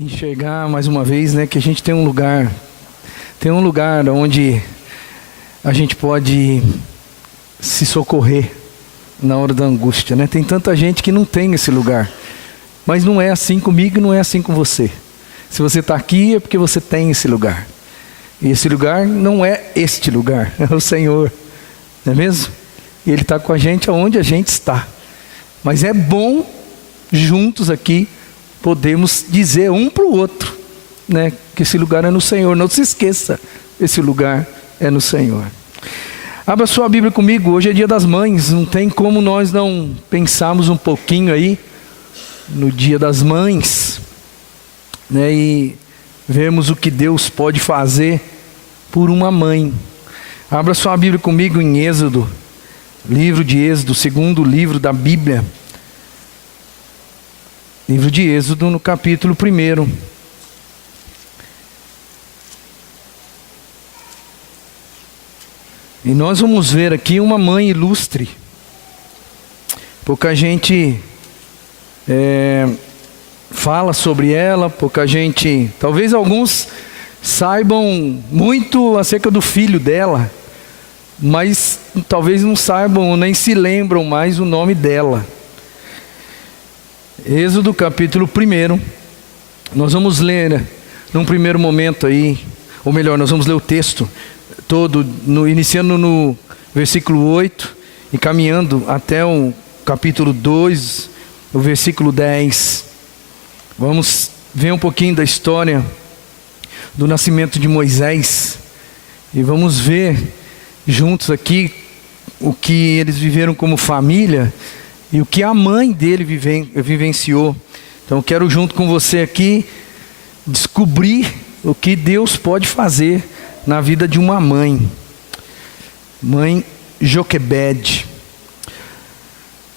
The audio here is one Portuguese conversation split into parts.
enxergar mais uma vez, né, que a gente tem um lugar onde a gente pode se socorrer na hora da angústia, né? Tem tanta gente que não tem esse lugar, mas não é assim comigo e não é assim com você. Se você está aqui é porque você tem esse lugar, e esse lugar não é este lugar, é o Senhor, não é mesmo? E Ele está com a gente aonde a gente está, mas é bom juntos aqui podemos dizer um para o outro, né, que esse lugar é no Senhor. Não se esqueça, esse lugar é no Senhor. Abra sua Bíblia comigo. Hoje é dia das mães, não tem como nós não pensarmos um pouquinho aí no dia das mães, né, e vermos o que Deus pode fazer por uma mãe. Abra sua Bíblia comigo em Êxodo, livro de Êxodo, segundo livro da Bíblia. Livro de Êxodo, no capítulo 1. E nós vamos ver aqui uma mãe ilustre. Pouca gente fala sobre ela, pouca gente... Talvez alguns saibam muito acerca do filho dela, mas talvez não saibam ou nem se lembram mais o nome dela. Êxodo capítulo 1, nós vamos ler num primeiro momento aí, ou melhor, nós vamos ler o texto todo, iniciando no versículo 8 e caminhando até o capítulo 2, o versículo 10. Vamos ver um pouquinho da história do nascimento de Moisés e vamos ver juntos aqui o que eles viveram como família e o que a mãe dele vivenciou. Então eu quero junto com você aqui descobrir o que Deus pode fazer na vida de uma mãe. Mãe Joquebede.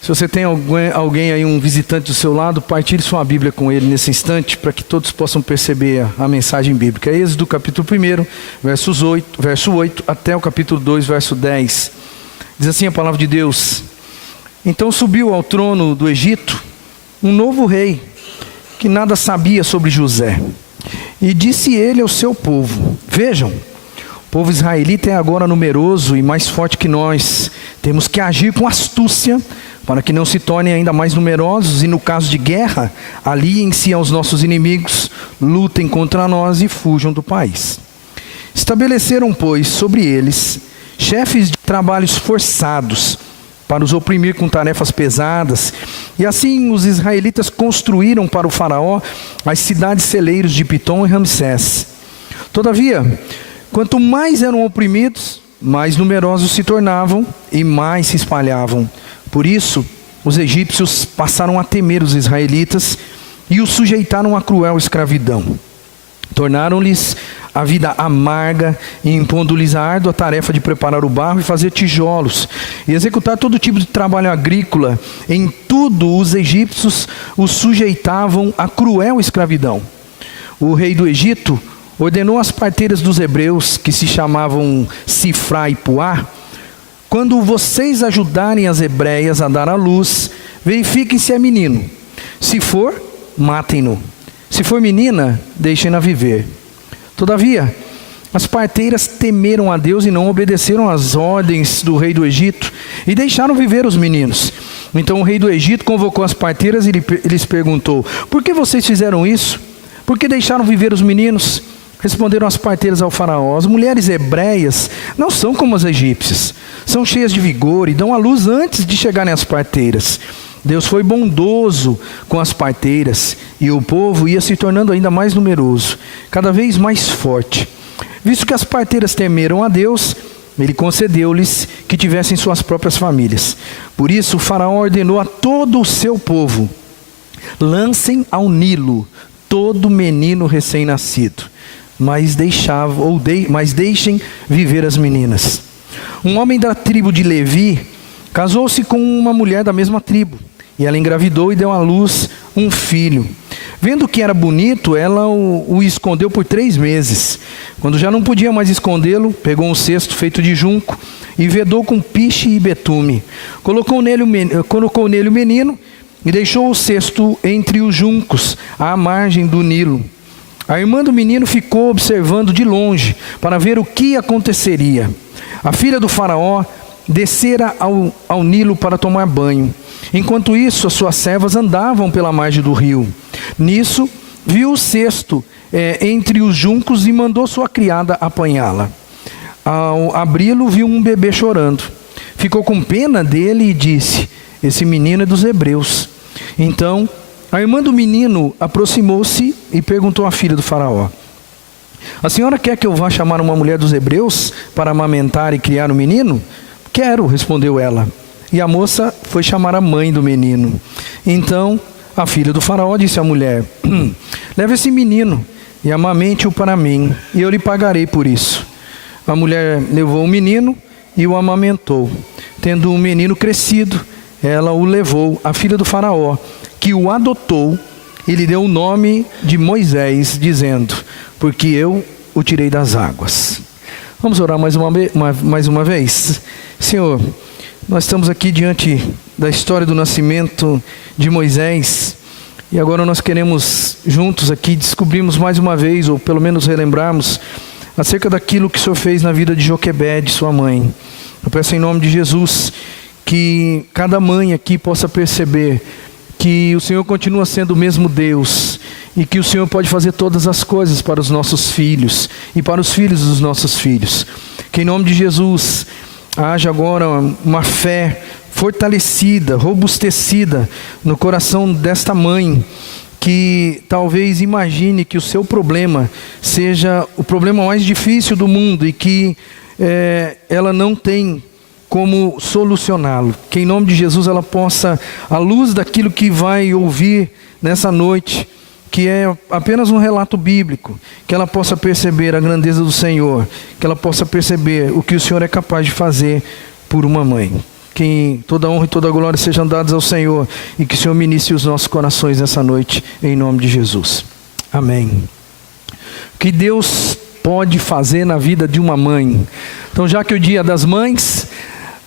Se você tem alguém aí, um visitante do seu lado, partilhe sua Bíblia com ele nesse instante, para que todos possam perceber a mensagem bíblica. Êxodo capítulo 1, verso 8 até o capítulo 2, verso 10. Diz assim a palavra de Deus: Então subiu ao trono do Egito um novo rei, que nada sabia sobre José. E disse ele ao seu povo: Vejam, o povo israelita é agora numeroso e mais forte que nós. Temos que agir com astúcia, para que não se tornem ainda mais numerosos, e no caso de guerra, aliem-se aos nossos inimigos, lutem contra nós e fujam do país. Estabeleceram, pois, sobre eles chefes de trabalhos forçados, para os oprimir com tarefas pesadas. E assim os israelitas construíram para o faraó as cidades celeiros de Pitom e Ramsés. Todavia, quanto mais eram oprimidos, mais numerosos se tornavam e mais se espalhavam. Por isso, os egípcios passaram a temer os israelitas e os sujeitaram à cruel escravidão. Tornaram-lhes a vida amarga, e impondo-lhes a árdua tarefa de preparar o barro e fazer tijolos, e executar todo tipo de trabalho agrícola. Em tudo os egípcios os sujeitavam à cruel escravidão. O rei do Egito ordenou às parteiras dos hebreus, que se chamavam Sifrá e Puá: Quando vocês ajudarem as hebreias a dar à luz, verifiquem se é menino. Se for, matem-no. Se for menina, deixem-na viver. Todavia, as parteiras temeram a Deus e não obedeceram às ordens do rei do Egito, e deixaram viver os meninos. Então o rei do Egito convocou as parteiras e lhes perguntou: Por que vocês fizeram isso? Por que deixaram viver os meninos? Responderam as parteiras ao faraó: As mulheres hebreias não são como as egípcias, são cheias de vigor e dão à luz antes de chegarem as parteiras. Deus foi bondoso com as parteiras, e o povo ia se tornando ainda mais numeroso, cada vez mais forte. Visto que as parteiras temeram a Deus, Ele concedeu-lhes que tivessem suas próprias famílias. Por isso o faraó ordenou a todo o seu povo: Lancem ao Nilo todo menino recém-nascido, mas deixem viver as meninas. Um homem da tribo de Levi casou-se com uma mulher da mesma tribo, e ela engravidou e deu à luz um filho. Vendo que era bonito, ela o escondeu por 3 meses. Quando já não podia mais escondê-lo, pegou um cesto feito de junco e vedou com piche e betume. Colocou nele o menino e deixou o cesto entre os juncos, à margem do Nilo. A irmã do menino ficou observando de longe, para ver o que aconteceria. A filha do faraó descera ao Nilo para tomar banho. Enquanto isso, as suas servas andavam pela margem do rio. Nisso, viu o cesto entre os juncos e mandou sua criada apanhá-la. Ao abri-lo, viu um bebê chorando. Ficou com pena dele e disse: esse menino é dos hebreus. Então, a irmã do menino aproximou-se e perguntou à filha do faraó: a senhora quer que eu vá chamar uma mulher dos hebreus para amamentar e criar o menino? Quero, respondeu ela. E a moça foi chamar a mãe do menino. Então, a filha do faraó disse à mulher: leve esse menino e amamente-o para mim, e eu lhe pagarei por isso. A mulher levou o menino e o amamentou. Tendo o menino crescido, ela o levou à filha do faraó, que o adotou e lhe deu o nome de Moisés, dizendo: porque eu o tirei das águas. Vamos orar mais uma vez? Senhor, nós estamos aqui diante da história do nascimento de Moisés, e agora nós queremos juntos aqui descobrirmos mais uma vez, ou pelo menos relembrarmos, acerca daquilo que o Senhor fez na vida de Joquebede, sua mãe. Eu peço em nome de Jesus que cada mãe aqui possa perceber que o Senhor continua sendo o mesmo Deus, e que o Senhor pode fazer todas as coisas para os nossos filhos e para os filhos dos nossos filhos. Que em nome de Jesus haja agora uma fé fortalecida, robustecida no coração desta mãe, que talvez imagine que o seu problema seja o problema mais difícil do mundo e que ela não tem como solucioná-lo. Que em nome de Jesus ela possa, à luz daquilo que vai ouvir nessa noite, que é apenas um relato bíblico, que ela possa perceber a grandeza do Senhor, que ela possa perceber o que o Senhor é capaz de fazer por uma mãe. Que toda honra e toda glória sejam dadas ao Senhor, e que o Senhor ministre os nossos corações nessa noite, em nome de Jesus. Amém. O que Deus pode fazer na vida de uma mãe? Então, já que o Dia das Mães,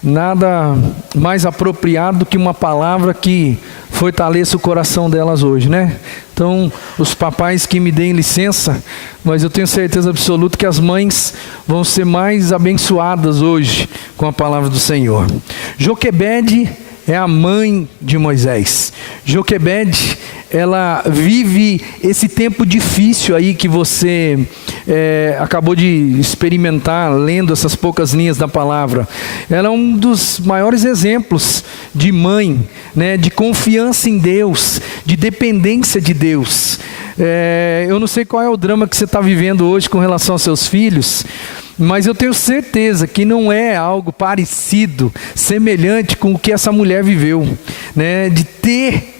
nada mais apropriado do que uma palavra que fortaleça o coração delas hoje, né? Então, os papais que me deem licença, mas eu tenho certeza absoluta que as mães vão ser mais abençoadas hoje com a palavra do Senhor. Joquebede é a mãe de Moisés. Joquebede, ela vive esse tempo difícil aí que você acabou de experimentar lendo essas poucas linhas da palavra. Ela é um dos maiores exemplos de mãe, né, de confiança em Deus, de dependência de Deus. Eu não sei qual é o drama que você está vivendo hoje com relação aos seus filhos, mas eu tenho certeza que não é algo parecido, semelhante com o que essa mulher viveu, né? De ter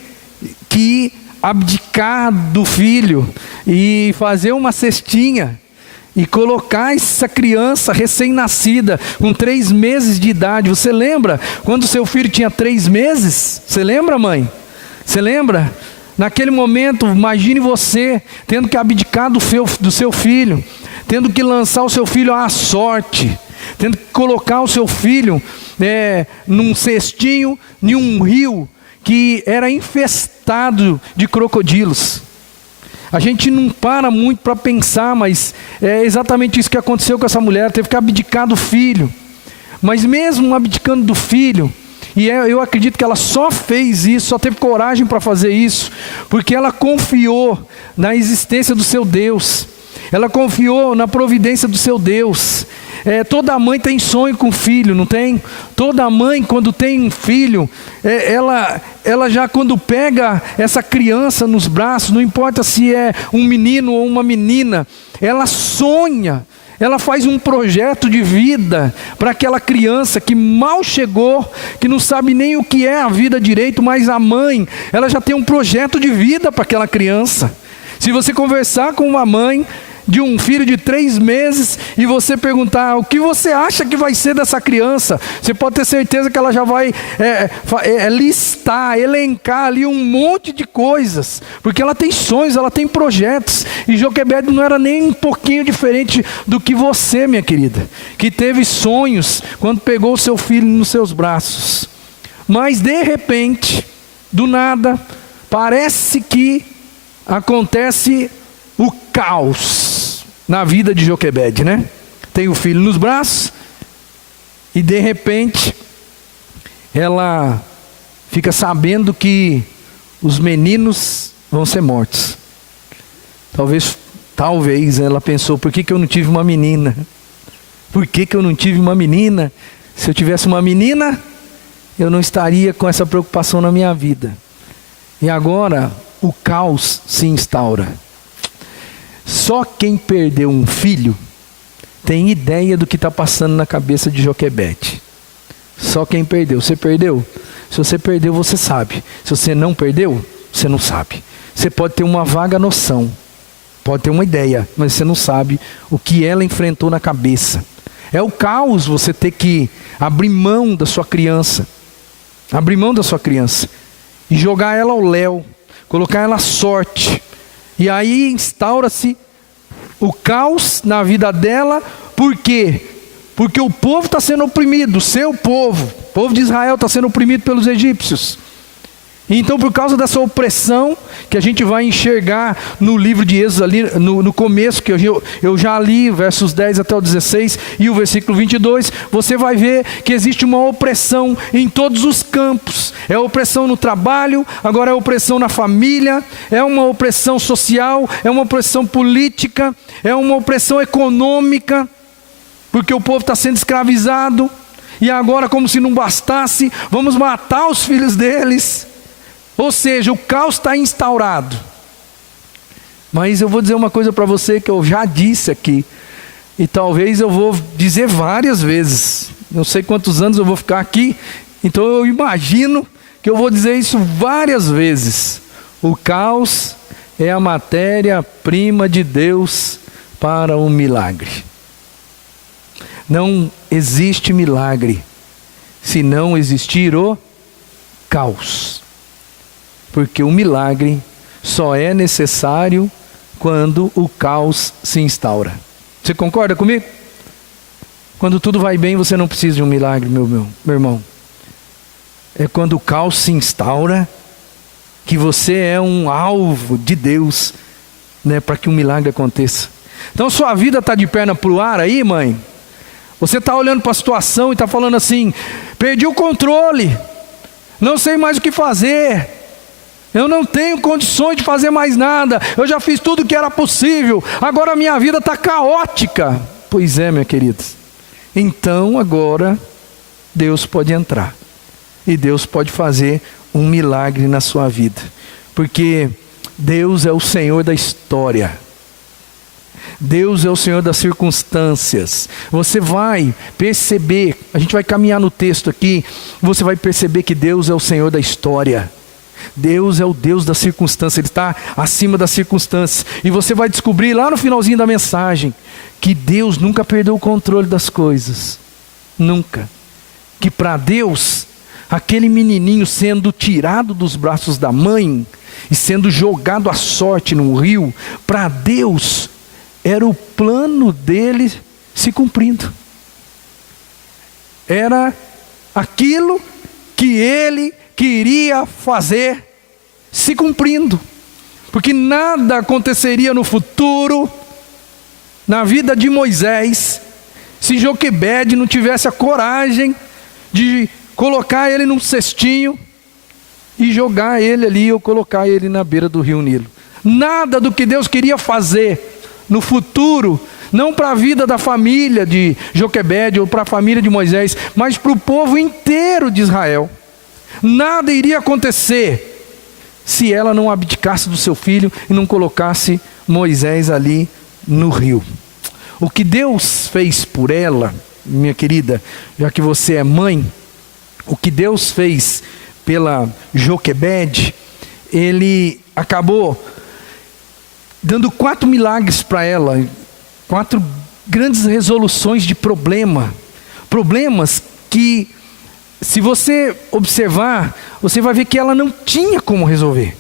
que abdicar do filho e fazer uma cestinha e colocar essa criança recém-nascida com 3 meses de idade. Você lembra quando seu filho tinha 3 meses? Você lembra, mãe? Você lembra? Naquele momento, imagine você tendo que abdicar do seu filho, tendo que lançar o seu filho à sorte, tendo que colocar o seu filho num cestinho, em um rio que era infestado de crocodilos. A gente não para muito para pensar, mas é exatamente isso que aconteceu com essa mulher. Teve que abdicar do filho, mas mesmo abdicando do filho, e eu acredito que ela só fez isso, só teve coragem para fazer isso, porque ela confiou na existência do seu Deus. Ela confiou na providência do seu Deus. Toda mãe tem sonho com filho, não tem? Toda mãe, quando tem um filho, ela já quando pega essa criança nos braços, não importa se é um menino ou uma menina, ela sonha, ela faz um projeto de vida para aquela criança que mal chegou, que não sabe nem o que é a vida direito, mas a mãe, ela já tem um projeto de vida para aquela criança. Se você conversar com uma mãe de um filho de 3 meses e você perguntar o que você acha que vai ser dessa criança, você pode ter certeza que ela já vai listar, elencar ali um monte de coisas, porque ela tem sonhos, ela tem projetos. E Joquebede não era nem um pouquinho diferente do que você, minha querida, que teve sonhos quando pegou o seu filho nos seus braços. Mas de repente, do nada, parece que acontece o caos na vida de Joquebede, né? Tem o filho nos braços e de repente ela fica sabendo que os meninos vão ser mortos. Talvez ela pensou, por que eu não tive uma menina? Por que eu não tive uma menina? Se eu tivesse uma menina, eu não estaria com essa preocupação na minha vida. E agora o caos se instaura. Só quem perdeu um filho tem ideia do que está passando na cabeça de Joquebede. Só quem perdeu. Você perdeu? Se você perdeu, você sabe. Se você não perdeu, você não sabe. Você pode ter uma vaga noção, pode ter uma ideia, mas você não sabe o que ela enfrentou na cabeça. É o caos você ter que abrir mão da sua criança. Abrir mão da sua criança e jogar ela ao léu, colocar ela à sorte. E aí instaura-se o caos na vida dela. Por quê? Porque o povo está sendo oprimido, o seu povo, o povo de Israel está sendo oprimido pelos egípcios. Então, por causa dessa opressão, que a gente vai enxergar no livro de Êxodo, ali no começo, que eu já li, versos 10 até o 16, e o versículo 22, você vai ver que existe uma opressão em todos os campos. É opressão no trabalho, agora é opressão na família, é uma opressão social, é uma opressão política, é uma opressão econômica, porque o povo está sendo escravizado, e agora, como se não bastasse, vamos matar os filhos deles. Ou seja, o caos está instaurado. Mas eu vou dizer uma coisa para você que eu já disse aqui, e talvez eu vou dizer várias vezes. Não sei quantos anos eu vou ficar aqui, então eu imagino que eu vou dizer isso várias vezes. O caos é a matéria-prima de Deus para um milagre. Não existe milagre se não existir o caos. Porque o milagre só é necessário quando o caos se instaura. Você concorda comigo? Quando tudo vai bem, você não precisa de um milagre, meu irmão. É quando o caos se instaura que você é um alvo de Deus, né, para que um milagre aconteça. Então sua vida está de perna para o ar aí, mãe? Você está olhando para a situação e está falando assim: perdi o controle, não sei mais o que fazer. Eu não tenho condições de fazer mais nada. Eu já fiz tudo o que era possível. Agora a minha vida está caótica. Pois é, minha querida. Então agora Deus pode entrar. E Deus pode fazer um milagre na sua vida. Porque Deus é o Senhor da história. Deus é o Senhor das circunstâncias. Você vai perceber, a gente vai caminhar no texto aqui, você vai perceber que Deus é o Senhor da história. Deus é o Deus da circunstância, Ele está acima das circunstâncias. E você vai descobrir lá no finalzinho da mensagem que Deus nunca perdeu o controle das coisas. Nunca. Que para Deus, aquele menininho sendo tirado dos braços da mãe e sendo jogado à sorte num rio, para Deus era o plano dele se cumprindo. Era aquilo que Ele queria fazer se cumprindo, porque nada aconteceria no futuro, na vida de Moisés, se Joquebede não tivesse a coragem de colocar ele num cestinho e jogar ele ali, ou colocar ele na beira do rio Nilo. Nada do que Deus queria fazer no futuro, não para a vida da família de Joquebede ou para a família de Moisés, mas para o povo inteiro de Israel. Nada iria acontecer se ela não abdicasse do seu filho e não colocasse Moisés ali no rio. O que Deus fez por ela, minha querida, já que você é mãe, o que Deus fez pela Joquebede, Ele acabou dando 4 milagres para ela, 4 grandes resoluções de problemas que, se você observar, você vai ver que ela não tinha como resolver.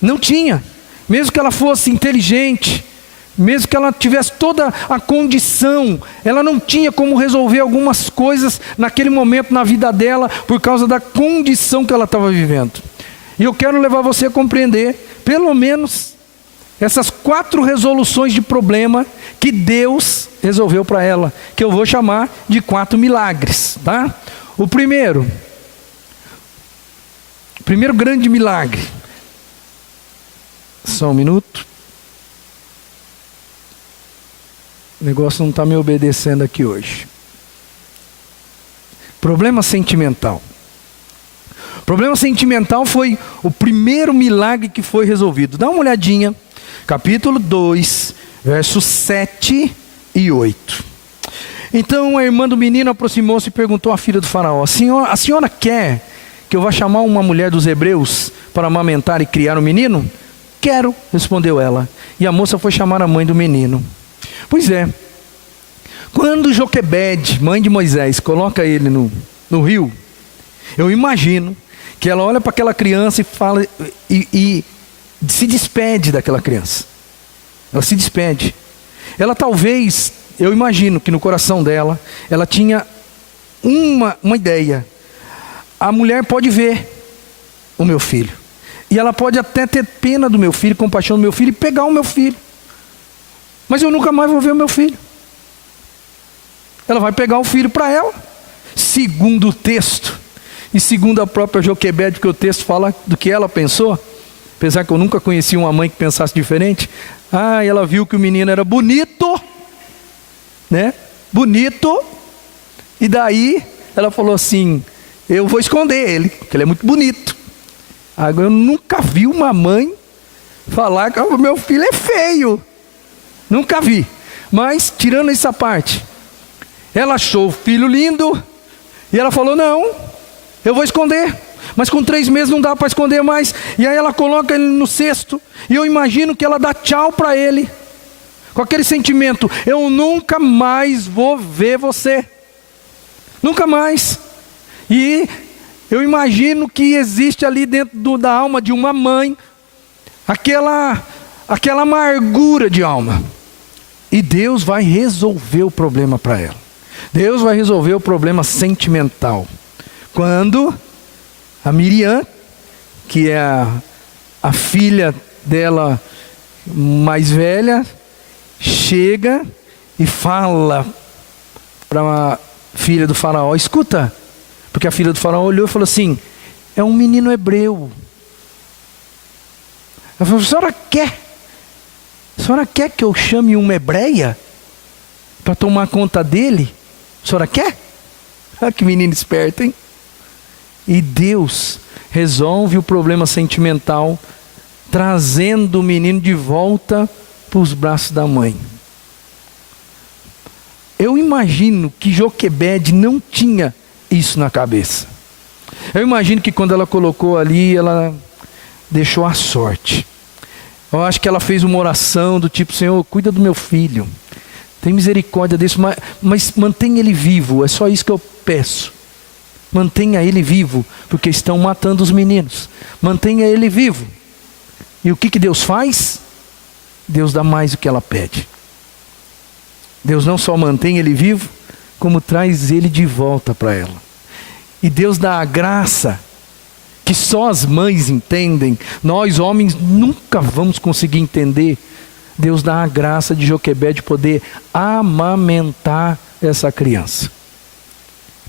Não tinha. Mesmo que ela fosse inteligente, mesmo que ela tivesse toda a condição, ela não tinha como resolver algumas coisas naquele momento na vida dela, por causa da condição que ela estava vivendo. E eu quero levar você a compreender, pelo menos, essas 4 resoluções de problema que Deus resolveu para ela, que eu vou chamar de 4 milagres, tá? O primeiro grande milagre. Só um minuto. O negócio não está me obedecendo aqui hoje. Problema sentimental. Problema sentimental foi o primeiro milagre que foi resolvido. Dá uma olhadinha, capítulo 2, versos 7 e 8. Então a irmã do menino aproximou-se e perguntou à filha do faraó: a senhora quer que eu vá chamar uma mulher dos hebreus para amamentar e criar um menino? Quero, respondeu ela. E a moça foi chamar a mãe do menino. Pois é, quando Joquebede, mãe de Moisés, coloca ele no rio, eu imagino que ela olha para aquela criança e fala e se despede daquela criança. Ela se despede. Ela talvez, eu imagino que no coração dela, ela tinha uma ideia. A mulher pode ver o meu filho. E ela pode até ter pena do meu filho, compaixão do meu filho e pegar o meu filho. Mas eu nunca mais vou ver o meu filho. Ela vai pegar o filho para ela. Segundo o texto, e segundo a própria Joquebede, porque o texto fala do que ela pensou, apesar que eu nunca conheci uma mãe que pensasse diferente. Ela viu que o menino era bonito, né? Bonito. E daí ela falou assim: eu vou esconder ele, porque ele é muito bonito. Agora eu nunca vi uma mãe falar que o meu filho é feio. Nunca vi. Mas tirando essa parte, ela achou o filho lindo e ela falou: não, eu vou esconder. Mas com 3 meses não dá para esconder mais. E aí ela coloca ele no cesto. E eu imagino que ela dá tchau para ele, com aquele sentimento: eu nunca mais vou ver você. Nunca mais. E eu imagino que existe ali dentro da alma de uma mãe aquela amargura de alma. E Deus vai resolver o problema para ela. Deus vai resolver o problema sentimental. Quando a Miriam, que é a filha dela mais velha, chega e fala para a filha do faraó: escuta, porque a filha do faraó olhou e falou assim: é um menino hebreu. Ela falou: a senhora quer que eu chame uma hebreia para tomar conta dele? A senhora quer? Ah, que menino esperto, hein? E Deus resolve o problema sentimental, trazendo o menino de volta para os braços da mãe. Eu imagino que Joquebede não tinha isso na cabeça. Eu imagino que quando ela colocou ali, ela deixou a sorte. Eu acho que ela fez uma oração do tipo: Senhor, cuida do meu filho, tem misericórdia desse, mas mantenha ele vivo. É só isso que eu peço. Mantenha ele vivo, porque estão matando os meninos. Mantenha ele vivo. E o que Deus faz? Deus dá mais do que ela pede. Deus não só mantém ele vivo, como traz ele de volta para ela. E Deus dá a graça que só as mães entendem. Nós homens nunca vamos conseguir entender. Deus dá a graça de Joquebede poder amamentar essa criança.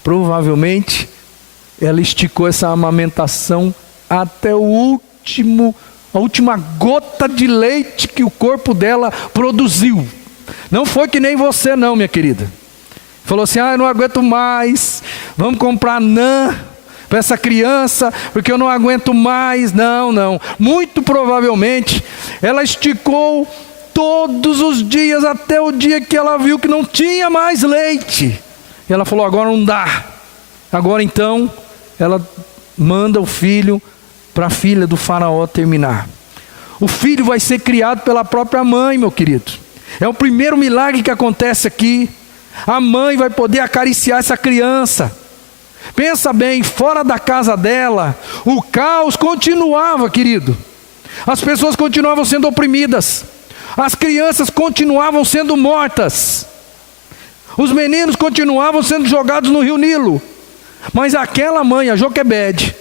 Provavelmente ela esticou essa amamentação até a última gota de leite que o corpo dela produziu. Não foi que nem você não, minha querida. Falou assim: eu não aguento mais, vamos comprar NAN para essa criança, porque eu não aguento mais. Não. Muito provavelmente ela esticou todos os dias até o dia que ela viu que não tinha mais leite. E ela falou: agora não dá. Agora então ela manda o filho para a filha do faraó terminar. O filho vai ser criado pela própria mãe, meu querido. É o primeiro milagre que acontece aqui. A mãe vai poder acariciar essa criança. Pensa bem, fora da casa dela, o caos continuava, querido. As pessoas continuavam sendo oprimidas. As crianças continuavam sendo mortas. Os meninos continuavam sendo jogados no rio Nilo. Mas aquela mãe, a Joquebede,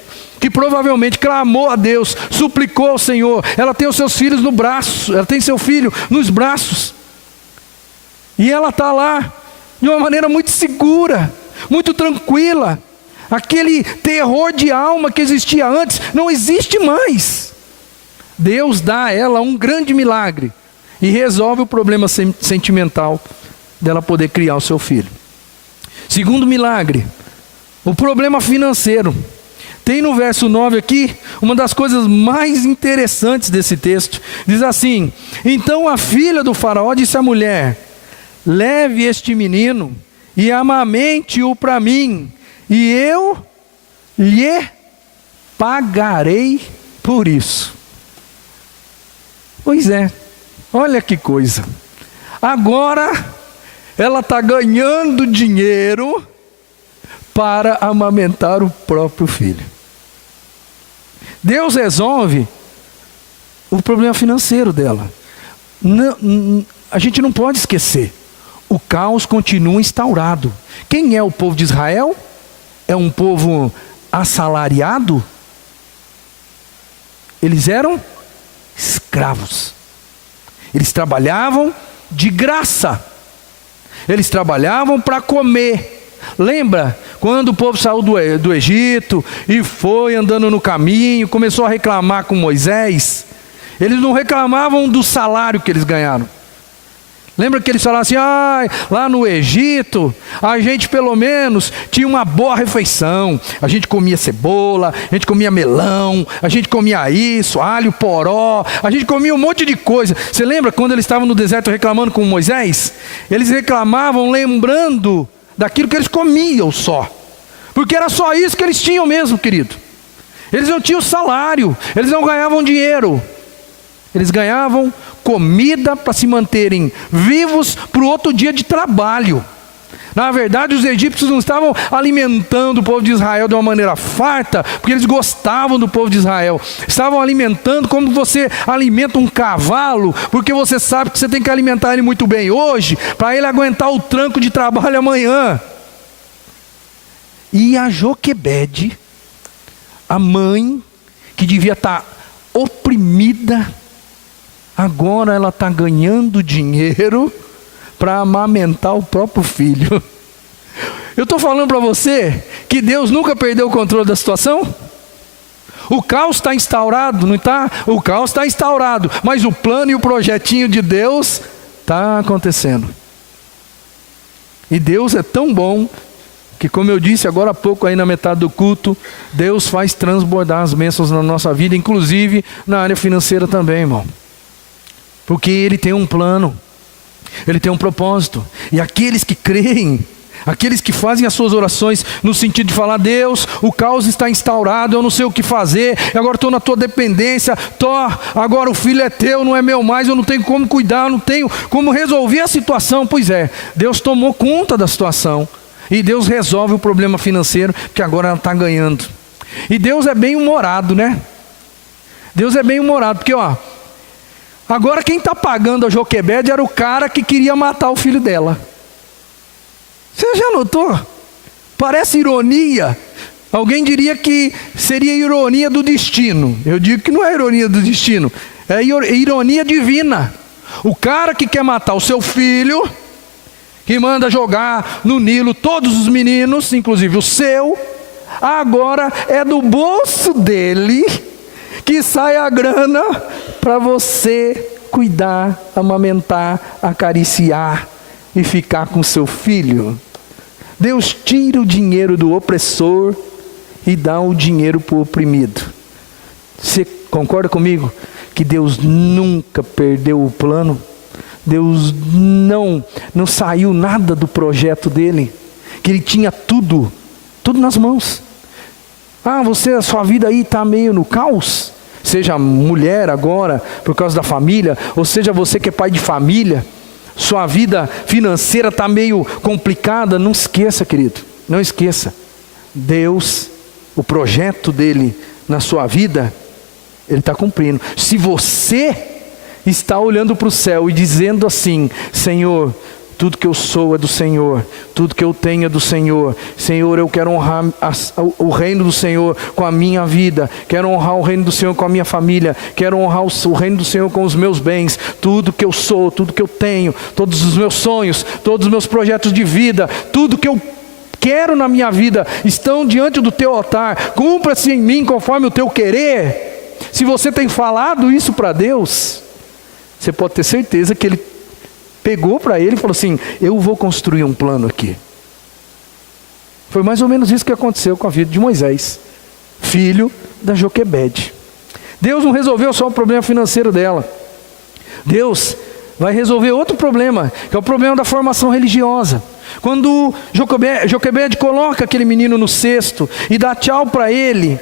que provavelmente clamou a Deus, suplicou ao Senhor. Ela tem os seus filhos no braço, ela tem seu filho nos braços. E ela está lá de uma maneira muito segura, muito tranquila. Aquele terror de alma que existia antes não existe mais. Deus dá a ela um grande milagre e resolve o problema sentimental dela poder criar o seu filho. Segundo milagre, o problema financeiro. Tem no verso 9 aqui, uma das coisas mais interessantes desse texto. Diz assim: então a filha do faraó disse à mulher: leve este menino e amamente-o para mim, e eu lhe pagarei por isso. Pois é, olha que coisa. Agora ela está ganhando dinheiro para amamentar o próprio filho. Deus resolve o problema financeiro dela. A gente não pode esquecer, o caos continua instaurado. Quem é o povo de Israel? É um povo assalariado? Eles eram escravos. Eles trabalhavam de graça. Eles trabalhavam para comer. Lembra quando o povo saiu do Egito e foi andando no caminho, começou a reclamar com Moisés? Eles não reclamavam do salário que eles ganharam. Lembra que eles falaram assim: lá no Egito, a gente pelo menos tinha uma boa refeição. A gente comia cebola, a gente comia melão, a gente comia isso, alho, poró, a gente comia um monte de coisa. Você lembra quando eles estavam no deserto reclamando com Moisés? Eles reclamavam lembrando daquilo que eles comiam só. Porque era só isso que eles tinham mesmo, querido. Eles não tinham salário, eles não ganhavam dinheiro. Eles ganhavam comida para se manterem vivos para o outro dia de trabalho. Na verdade, os egípcios não estavam alimentando o povo de Israel de uma maneira farta, porque eles gostavam do povo de Israel. Estavam alimentando como você alimenta um cavalo, porque você sabe que você tem que alimentar ele muito bem hoje, para ele aguentar o tranco de trabalho amanhã. E a Joquebede, a mãe, que devia estar oprimida, agora ela está ganhando dinheiro para amamentar o próprio filho. Eu estou falando para você que Deus nunca perdeu o controle da situação. O caos está instaurado, não está? O caos está instaurado, mas o plano e o projetinho de Deus está acontecendo. E Deus é tão bom que, como eu disse agora há pouco aí na metade do culto, Deus faz transbordar as bênçãos na nossa vida, inclusive na área financeira também, irmão. Porque Ele tem um plano, Ele tem um propósito. E aqueles que creem, aqueles que fazem as suas orações no sentido de falar: Deus, o caos está instaurado, eu não sei o que fazer, agora estou na tua dependência, agora o filho é teu, não é meu mais, eu não tenho como cuidar, eu não tenho como resolver a situação. Pois é, Deus tomou conta da situação e Deus resolve o problema financeiro, porque agora ela está ganhando. E Deus é bem humorado, né? Deus é bem humorado, porque agora quem está pagando a Joquebede era o cara que queria matar o filho dela. Você já notou? Parece ironia. Alguém diria que seria ironia do destino. Eu digo que não é ironia do destino, é ironia divina. O cara que quer matar o seu filho, que manda jogar no Nilo todos os meninos, inclusive o seu, agora é do bolso dele que sai a grana para você cuidar, amamentar, acariciar e ficar com seu filho. Deus tira o dinheiro do opressor e dá o dinheiro para o oprimido. Você concorda comigo que Deus nunca perdeu o plano? Deus não saiu nada do projeto dele, que ele tinha tudo nas mãos. A sua vida aí está meio no caos, seja mulher agora, por causa da família, ou seja você que é pai de família, sua vida financeira está meio complicada. Não esqueça, querido, não esqueça, Deus, o projeto dele na sua vida, ele está cumprindo. Se você está olhando para o céu e dizendo assim: Senhor, tudo que eu sou é do Senhor, tudo que eu tenho é do Senhor. Senhor, eu quero honrar o reino do Senhor com a minha vida, quero honrar o reino do Senhor com a minha família, quero honrar o reino do Senhor com os meus bens, tudo que eu sou, tudo que eu tenho, todos os meus sonhos, todos os meus projetos de vida, tudo que eu quero na minha vida, estão diante do teu altar, cumpra-se em mim conforme o teu querer. Se você tem falado isso para Deus, você pode ter certeza que Ele pegou para Ele e falou assim: eu vou construir um plano aqui. Foi mais ou menos isso que aconteceu com a vida de Moisés, filho da Joquebede. Deus não resolveu só o problema financeiro dela, Deus vai resolver outro problema, que é o problema da formação religiosa. Quando Joquebede coloca aquele menino no cesto e dá tchau para ele,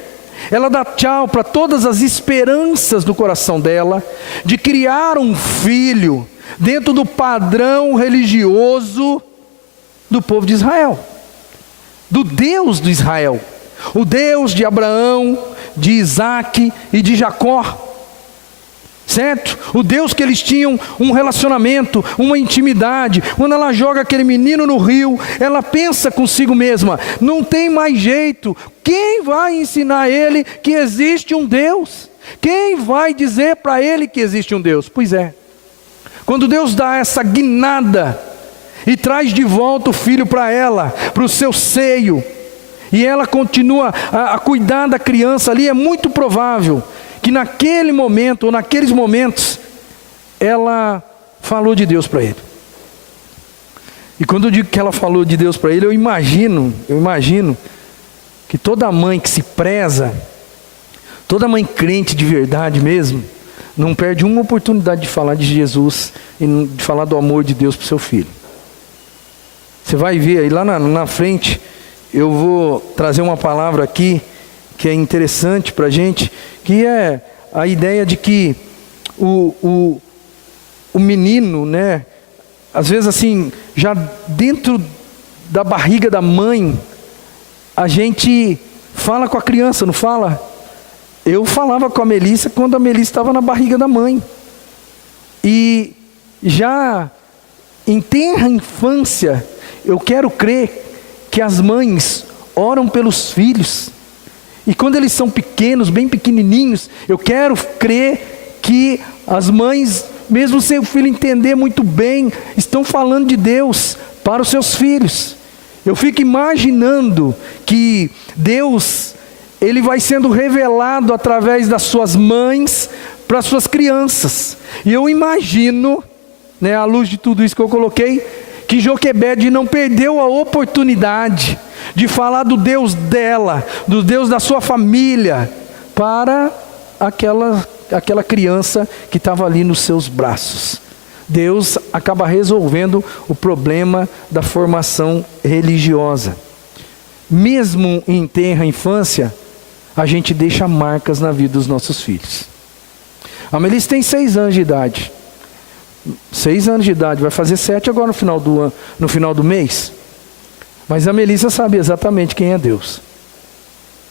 ela dá tchau para todas as esperanças do coração dela de criar um filho dentro do padrão religioso do povo de Israel, do Deus de Israel, o Deus de Abraão, de Isaac e de Jacó, certo? O Deus que eles tinham um relacionamento, uma intimidade. Quando ela joga aquele menino no rio, ela pensa consigo mesma: não tem mais jeito, quem vai ensinar ele que existe um Deus? Quem vai dizer para ele que existe um Deus? Pois é, quando Deus dá essa guinada e traz de volta o filho para ela, para o seu seio, e ela continua a cuidar da criança ali, é muito provável que naquele momento, ou naqueles momentos, ela falou de Deus para ele. E quando eu digo que ela falou de Deus para ele, eu imagino que toda mãe que se preza, toda mãe crente de verdade mesmo, não perde uma oportunidade de falar de Jesus e de falar do amor de Deus para o seu filho. Você vai ver aí lá na frente, eu vou trazer uma palavra aqui que é interessante para a gente, que é a ideia de que o menino, né, às vezes assim, já dentro da barriga da mãe, a gente fala com a criança, não fala? Eu falava com a Melissa quando a Melissa estava na barriga da mãe, e já em tenra infância, eu quero crer que as mães oram pelos filhos. E quando eles são pequenos, bem pequenininhos, eu quero crer que as mães, mesmo sem o filho entender muito bem, estão falando de Deus para os seus filhos. Eu fico imaginando que Deus, Ele vai sendo revelado através das suas mães para as suas crianças. E eu imagino, né, à luz de tudo isso que eu coloquei, que Joquebede não perdeu a oportunidade de falar do Deus dela, do Deus da sua família, para aquela criança que estava ali nos seus braços. Deus acaba resolvendo o problema da formação religiosa. Mesmo em tenra infância, a gente deixa marcas na vida dos nossos filhos. A Melissa tem 6 anos de idade. 6 anos de idade, vai fazer 7 agora no final do ano, no final do mês. Mas a Melissa sabe exatamente quem é Deus.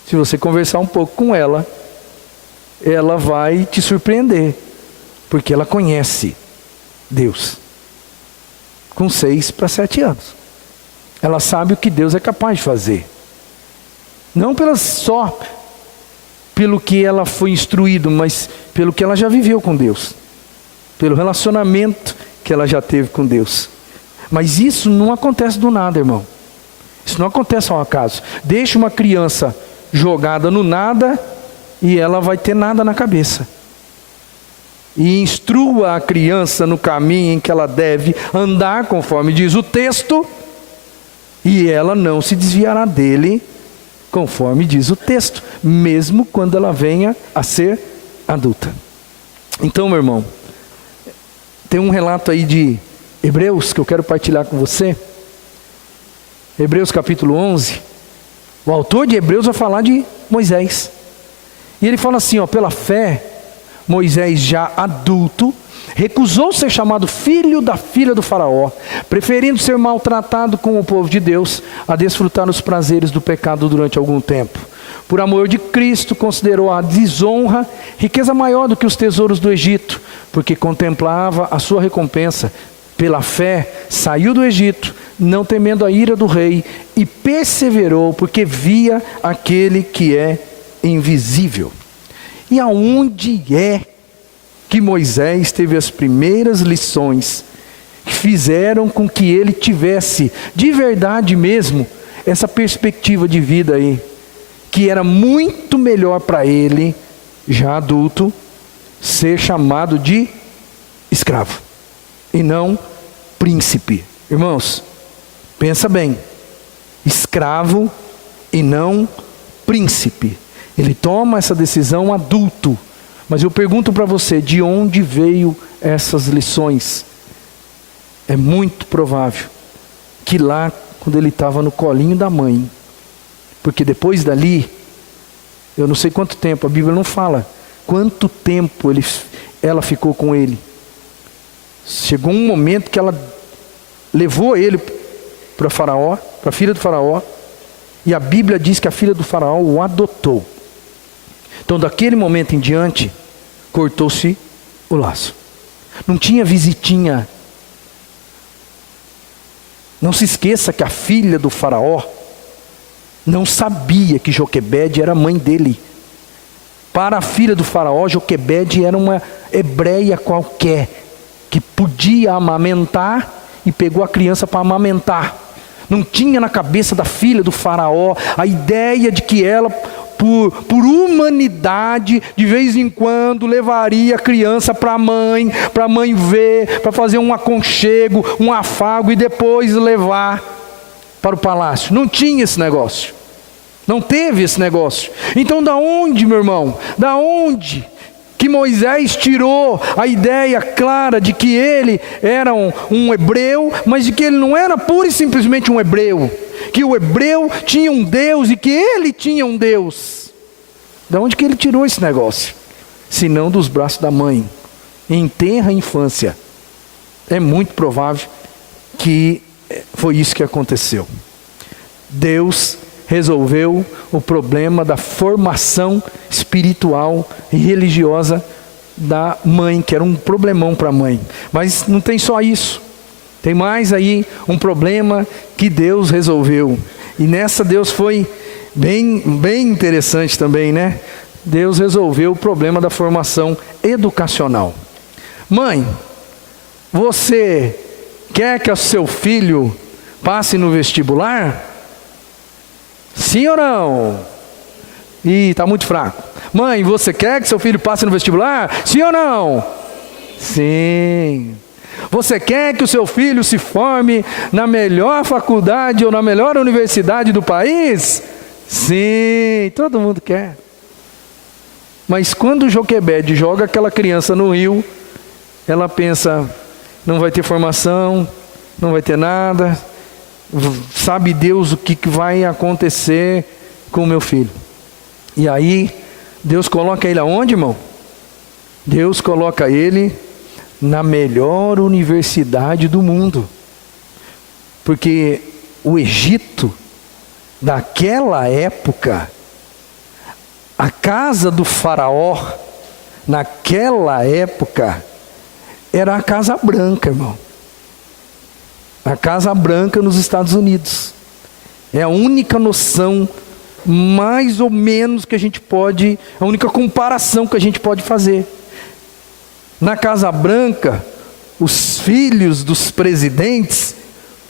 Se você conversar um pouco com ela, ela vai te surpreender, porque ela conhece Deus. Com 6 para 7 anos, ela sabe o que Deus é capaz de fazer. Não só pelo que ela foi instruído, mas pelo que ela já viveu com Deus, pelo relacionamento que ela já teve com Deus. Mas isso não acontece do nada, irmão. Isso não acontece ao acaso. Deixa uma criança jogada no nada e ela vai ter nada na cabeça. E instrua a criança no caminho em que ela deve andar, conforme diz o texto, e ela não se desviará dele, conforme diz o texto, mesmo quando ela venha a ser adulta. Então, meu irmão, tem um relato aí de Hebreus que eu quero partilhar com você. Hebreus capítulo 11, o autor de Hebreus vai falar de Moisés, e ele fala assim, pela fé, Moisés já adulto, recusou ser chamado filho da filha do faraó, preferindo ser maltratado com o povo de Deus, a desfrutar os prazeres do pecado durante algum tempo. Por amor de Cristo, considerou a desonra riqueza maior do que os tesouros do Egito, porque contemplava a sua recompensa, pela fé, saiu do Egito, não temendo a ira do rei, e perseverou, porque via aquele que é invisível. E aonde é que Moisés teve as primeiras lições que fizeram com que ele tivesse, de verdade mesmo, essa perspectiva de vida aí, que era muito melhor para ele, já adulto, ser chamado de escravo, e não príncipe. Irmãos, pensa bem, escravo e não príncipe. Ele toma essa decisão adulto, mas eu pergunto para você, de onde veio essas lições? É muito provável que lá, quando ele estava no colinho da mãe, porque depois dali, eu não sei quanto tempo, a Bíblia não fala quanto tempo ela ficou com ele. Chegou um momento que ela levou ele para Faraó, para a filha do Faraó, e a Bíblia diz que a filha do Faraó o adotou. Então daquele momento em diante, cortou-se o laço. Não tinha visitinha. Não se esqueça que a filha do Faraó não sabia que Joquebede era mãe dele. Para a filha do Faraó, Joquebede era uma hebreia qualquer, que podia amamentar e pegou a criança para amamentar. Não tinha na cabeça da filha do Faraó a ideia de que ela, por humanidade, de vez em quando levaria a criança para a mãe ver, para fazer um aconchego, um afago e depois levar para o palácio. Não tinha esse negócio. Não teve esse negócio. Então da onde, meu irmão? Da onde que Moisés tirou a ideia clara de que ele era um hebreu, mas de que ele não era pura e simplesmente um hebreu, que o hebreu tinha um Deus e que ele tinha um Deus? Da onde que ele tirou esse negócio? Se não dos braços da mãe, em tenra infância. É muito provável que foi isso que aconteceu. Deus resolveu o problema da formação espiritual e religiosa da mãe, que era um problemão para a mãe. Mas não tem só isso. Tem mais aí um problema que Deus resolveu. E nessa Deus foi bem interessante também, né? Deus resolveu o problema da formação educacional. Mãe, você quer que o seu filho passe no vestibular? Sim ou não? Ih, está muito fraco. Mãe, você quer que seu filho passe no vestibular? Sim ou não? Sim. Você quer que o seu filho se forme na melhor faculdade ou na melhor universidade do país? Sim, todo mundo quer. Mas quando Joquebede joga aquela criança no rio, ela pensa, não vai ter formação, não vai ter nada, sabe Deus o que vai acontecer com o meu filho. E aí, Deus coloca ele aonde, irmão? Deus coloca ele na melhor universidade do mundo. Porque o Egito, daquela época, a casa do Faraó, naquela época, era a Casa Branca, irmão. A Casa Branca nos Estados Unidos. É a única noção, mais ou menos, que a gente pode, a única comparação que a gente pode fazer. Na Casa Branca, os filhos dos presidentes,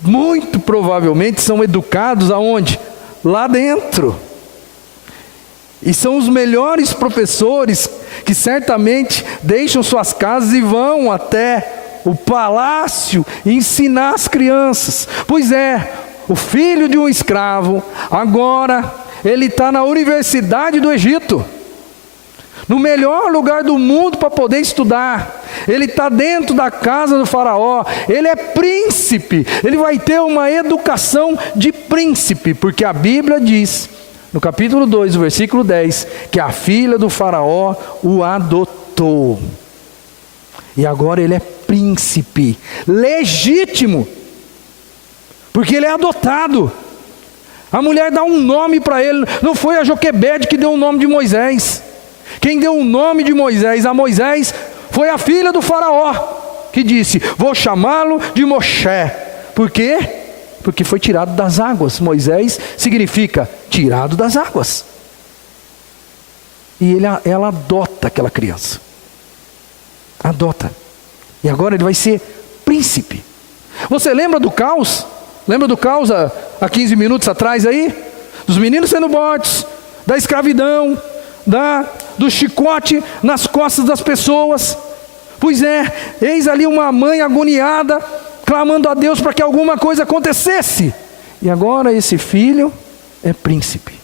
muito provavelmente, são educados aonde? Lá dentro. E são os melhores professores que certamente deixam suas casas e vão até o palácio ensinar as crianças. Pois é, o filho de um escravo, agora ele está na Universidade do Egito, no melhor lugar do mundo para poder estudar. Ele está dentro da casa do Faraó, ele é príncipe, ele vai ter uma educação de príncipe, porque a Bíblia diz, no capítulo 2, versículo 10, que a filha do Faraó o adotou. E agora ele é príncipe, legítimo, porque ele é adotado. A mulher dá um nome para ele, não foi a Joquebede que deu o nome de Moisés. Quem deu o nome de Moisés a Moisés foi a filha do Faraó. que disse: vou chamá-lo de Moshe. Por quê? Porque foi tirado das águas. Moisés significa tirado das águas. E ela adota aquela criança. Adota. E agora ele vai ser príncipe. Você lembra do caos? Lembra do caos há 15 minutos atrás aí? Dos meninos sendo mortos, da escravidão, do chicote nas costas das pessoas. Pois é, eis ali uma mãe agoniada, clamando a Deus para que alguma coisa acontecesse. E agora esse filho é príncipe.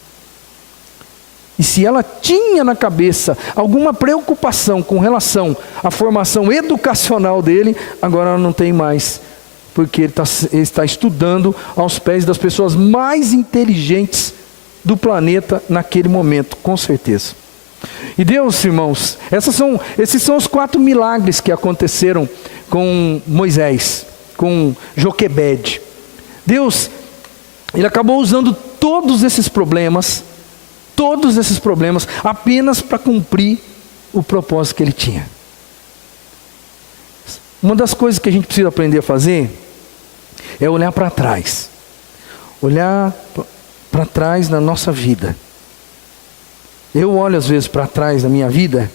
E se ela tinha na cabeça alguma preocupação com relação à formação educacional dele, agora ela não tem mais. Porque ele está estudando aos pés das pessoas mais inteligentes do planeta naquele momento, com certeza. E Deus, irmãos, esses são os 4 milagres que aconteceram com Moisés, com Joquebede. Deus, ele acabou usando todos esses problemas apenas para cumprir o propósito que ele tinha. Uma das coisas que a gente precisa aprender a fazer é olhar para trás. Olhar para trás na nossa vida. Eu olho às vezes para trás na minha vida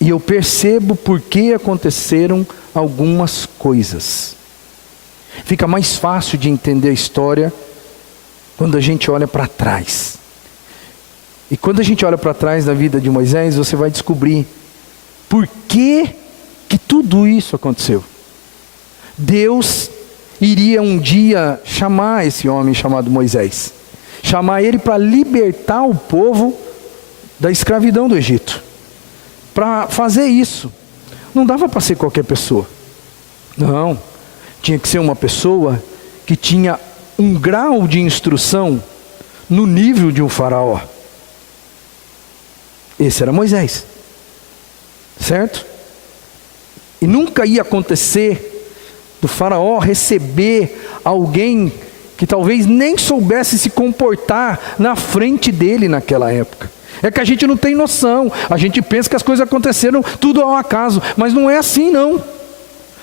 e eu percebo por que aconteceram algumas coisas. Fica mais fácil de entender a história quando a gente olha para trás. E quando a gente olha para trás na vida de Moisés, você vai descobrir por que tudo isso aconteceu. Deus iria um dia chamar esse homem chamado Moisés. Chamar ele para libertar o povo da escravidão do Egito. Para fazer isso, não dava para ser qualquer pessoa. Não, tinha que ser uma pessoa que tinha um grau de instrução no nível de um faraó. Esse era Moisés, certo? E nunca ia acontecer do faraó receber alguém que talvez nem soubesse se comportar na frente dele naquela época. É que a gente não tem noção, a gente pensa que as coisas aconteceram tudo ao acaso, mas não é assim não.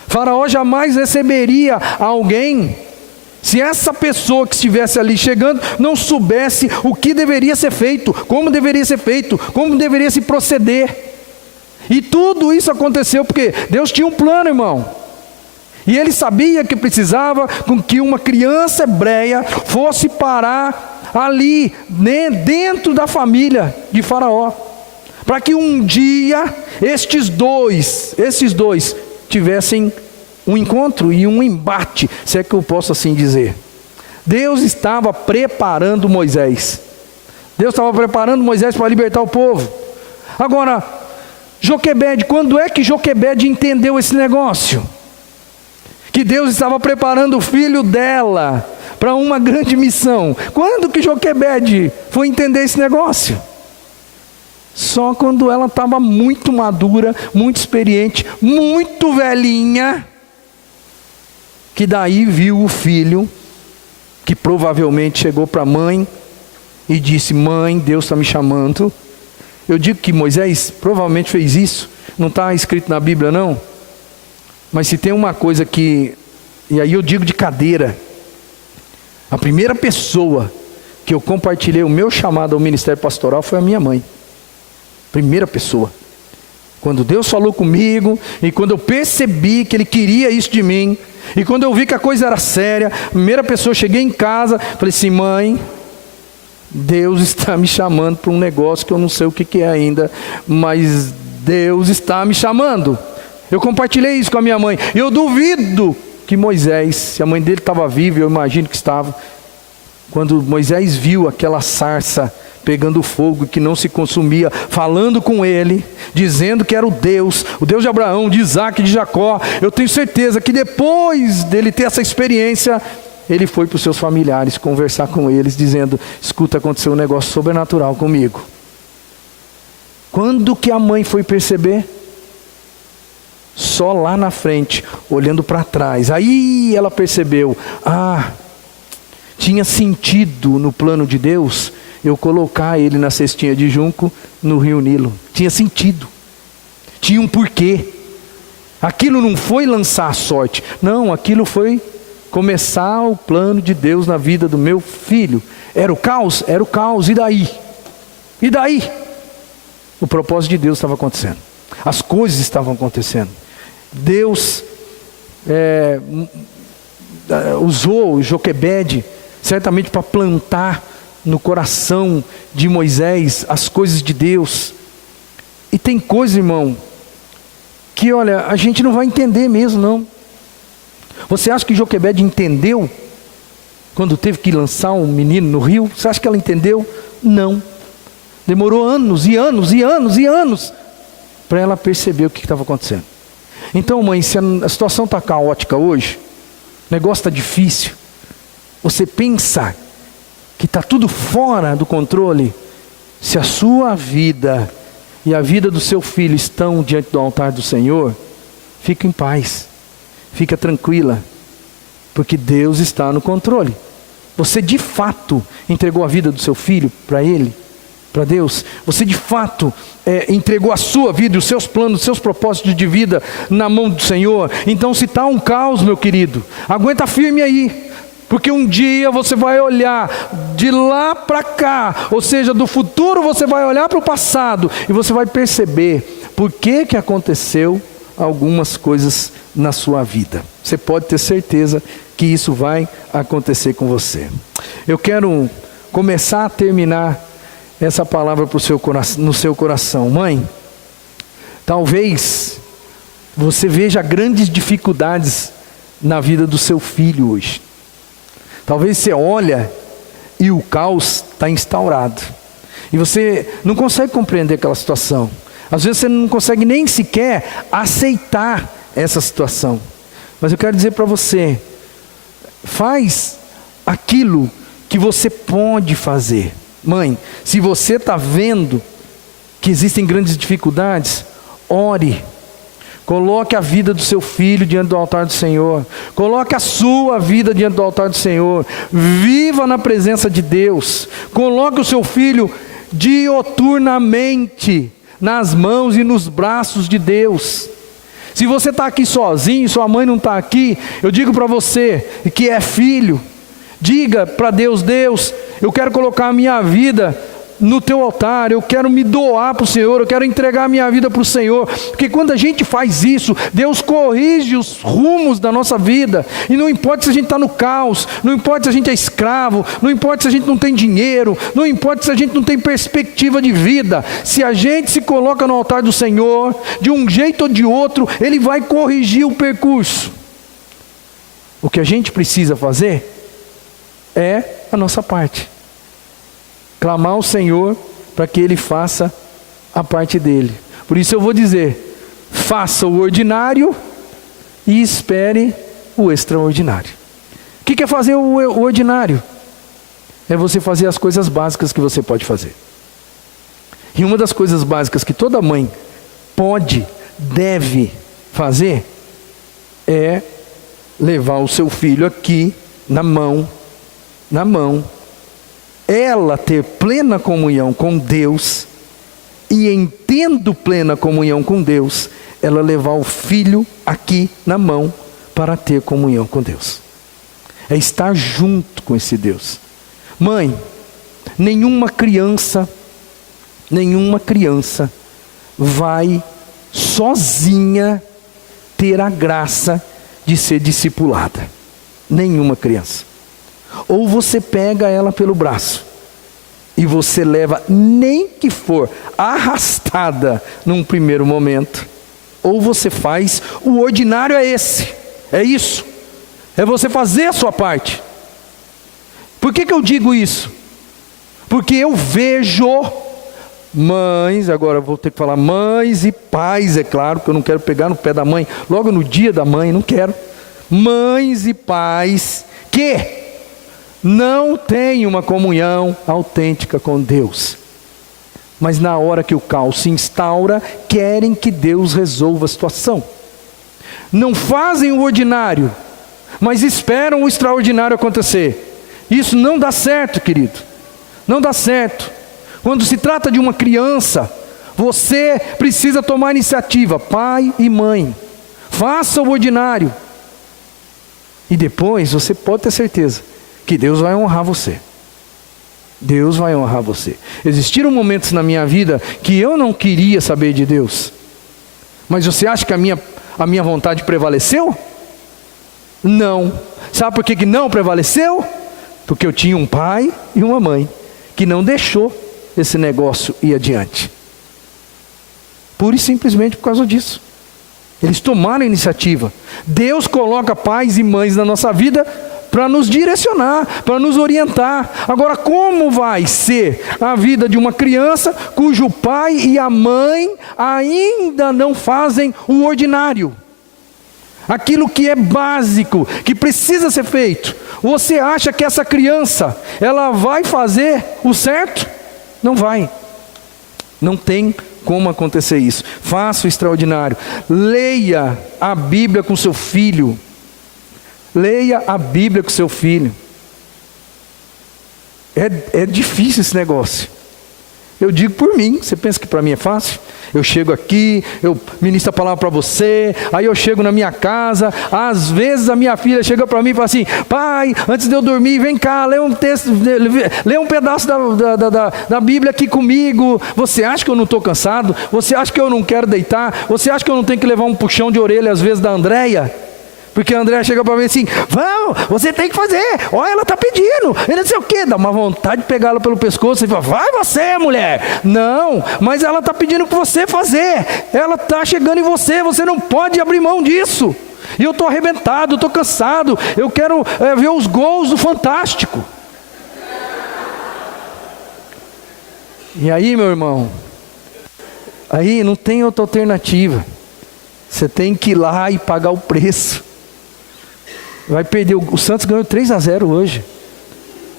Faraó jamais receberia alguém se essa pessoa que estivesse ali chegando não soubesse o que deveria ser feito, como deveria ser feito, como deveria se proceder. E tudo isso aconteceu porque Deus tinha um plano, irmão. E ele sabia que precisava com que uma criança hebreia fosse parar ali, dentro da família de Faraó, para que um dia esses dois tivessem um encontro e um embate, se é que eu posso assim dizer. Deus estava preparando Moisés. Deus estava preparando Moisés para libertar o povo. Agora, Joquebede, quando é que Joquebede entendeu esse negócio? Que Deus estava preparando o filho dela para uma grande missão. Quando que Joquebede foi entender esse negócio? Só quando ela estava muito madura, muito experiente, muito velhinha, que daí viu o filho, que provavelmente chegou para a mãe e disse: mãe, Deus está me chamando. Eu digo que Moisés provavelmente fez isso, não está escrito na Bíblia não, mas se tem uma coisa que, e aí eu digo de cadeira, a primeira pessoa que eu compartilhei o meu chamado ao ministério pastoral foi a minha mãe. Primeira pessoa. Quando Deus falou comigo, e quando eu percebi que Ele queria isso de mim, e quando eu vi que a coisa era séria, a primeira pessoa, cheguei em casa, falei assim: mãe, Deus está me chamando para um negócio que eu não sei o que é ainda, mas Deus está me chamando. Eu compartilhei isso com a minha mãe. Eu duvido que Moisés, se a mãe dele estava viva, eu imagino que estava, quando Moisés viu aquela sarça pegando fogo que não se consumia, falando com ele, dizendo que era o Deus de Abraão, de Isaac, de Jacó, eu tenho certeza que depois dele ter essa experiência, ele foi para os seus familiares conversar com eles, dizendo: escuta, aconteceu um negócio sobrenatural comigo. Quando que a mãe foi perceber? Só lá na frente, olhando para trás. Aí ela percebeu: tinha sentido no plano de Deus eu colocar ele na cestinha de junco no rio Nilo. Tinha sentido, tinha um porquê. Aquilo não foi lançar a sorte. Não, aquilo foi começar o plano de Deus na vida do meu filho. Era o caos? Era o caos. E daí? E daí? O propósito de Deus estava acontecendo. As coisas estavam acontecendo. Deus usou Joquebede certamente para plantar no coração de Moisés as coisas de Deus. E tem coisa, irmão, que olha, a gente não vai entender mesmo, não. Você acha que Joquebede entendeu quando teve que lançar um menino no rio? Você acha que ela entendeu? Não. Demorou anos e anos e anos e anos para ela perceber o que estava acontecendo. Então, mãe, se a situação está caótica hoje, o negócio está difícil, você pensa que está tudo fora do controle, se a sua vida e a vida do seu filho estão diante do altar do Senhor, fica em paz, fica tranquila, porque Deus está no controle. Você de fato entregou a vida do seu filho para Ele, para Deus? Você de fato entregou a sua vida, os seus planos, os seus propósitos de vida na mão do Senhor? Então, se está um caos, meu querido, aguenta firme aí, porque um dia você vai olhar de lá para cá, ou seja, do futuro você vai olhar para o passado, e você vai perceber por que aconteceu algumas coisas na sua vida. Você pode ter certeza que isso vai acontecer com você. Eu quero começar a terminar essa palavra no seu coração. Mãe, talvez você veja grandes dificuldades na vida do seu filho hoje. Talvez você olha e o caos está instaurado. E você não consegue compreender aquela situação. Às vezes você não consegue nem sequer aceitar essa situação. Mas eu quero dizer para você, faz aquilo que você pode fazer. Mãe, se você está vendo que existem grandes dificuldades, ore. Coloque a vida do seu filho diante do altar do Senhor. Coloque a sua vida diante do altar do Senhor. Viva na presença de Deus. Coloque o seu filho dioturnamente nas mãos e nos braços de Deus. Se você está aqui sozinho, sua mãe não está aqui, eu digo para você que é filho, diga para Deus: Deus, eu quero colocar a minha vida no teu altar, eu quero me doar para o Senhor, eu quero entregar a minha vida para o Senhor, porque quando a gente faz isso, Deus corrige os rumos da nossa vida, e não importa se a gente está no caos, não importa se a gente é escravo, não importa se a gente não tem dinheiro, não importa se a gente não tem perspectiva de vida, se a gente se coloca no altar do Senhor, de um jeito ou de outro, Ele vai corrigir o percurso. O que a gente precisa fazer é a nossa parte. Clamar ao Senhor para que Ele faça a parte dele. Por isso eu vou dizer, faça o ordinário e espere o extraordinário. O que é fazer o ordinário? É você fazer as coisas básicas que você pode fazer. E uma das coisas básicas que toda mãe pode, deve fazer, é levar o seu filho aqui na mão, ela ter plena comunhão com Deus, e em tendo plena comunhão com Deus, ela levar o filho aqui na mão para ter comunhão com Deus. É estar junto com esse Deus. Mãe, nenhuma criança vai sozinha ter a graça de ser discipulada. Nenhuma criança. Ou você pega ela pelo braço e você leva, nem que for arrastada num primeiro momento, ou você faz, o ordinário é esse, é isso, é você fazer a sua parte. Por que eu digo isso? Porque eu vejo mães, agora eu vou ter que falar mães e pais, é claro, que eu não quero pegar no pé da mãe, logo no dia da mãe, não quero. Mães e pais que não têm uma comunhão autêntica com Deus, mas na hora que o caos se instaura, querem que Deus resolva a situação. Não fazem o ordinário, mas esperam o extraordinário acontecer. Isso não dá certo, querido. Não dá certo. Quando se trata de uma criança, você precisa tomar iniciativa, pai e mãe. Faça o ordinário. E depois você pode ter certeza que Deus vai honrar você. Deus vai honrar você. Existiram momentos na minha vida que eu não queria saber de Deus. Mas você acha que a minha vontade prevaleceu? Não. Sabe por que não prevaleceu? Porque eu tinha um pai e uma mãe que não deixou esse negócio ir adiante. Pura e simplesmente por causa disso. Eles tomaram a iniciativa. Deus coloca pais e mães na nossa vida para nos direcionar, para nos orientar. Agora, como vai ser a vida de uma criança cujo pai e a mãe ainda não fazem o ordinário? Aquilo que é básico, que precisa ser feito. Você acha que essa criança, ela vai fazer o certo? Não vai. Não tem como acontecer isso. Faça o extraordinário. Leia a Bíblia com seu filho. Leia a Bíblia com seu filho. É difícil esse negócio. Eu digo por mim. Você pensa que para mim é fácil? Eu chego aqui, eu ministro a palavra para você, aí eu chego na minha casa, às vezes a minha filha chega para mim e fala assim: pai, antes de eu dormir, vem cá, lê um texto, lê um pedaço da Bíblia aqui comigo. Você acha que eu não estou cansado? Você acha que eu não quero deitar? Você acha que eu não tenho que levar um puxão de orelha às vezes da Andréia? Porque a Andréia chega para mim assim: vamos, você tem que fazer, olha, ela está pedindo, ele não sei o que, dá uma vontade de pegá-la pelo pescoço e fala: vai você, mulher. Não, mas ela está pedindo para você fazer, ela está chegando em você, você não pode abrir mão disso. E eu estou arrebentado, estou cansado, eu quero ver os gols do Fantástico. E aí, meu irmão, aí não tem outra alternativa, você tem que ir lá e pagar o preço. Vai perder, o Santos ganhou 3-0 hoje.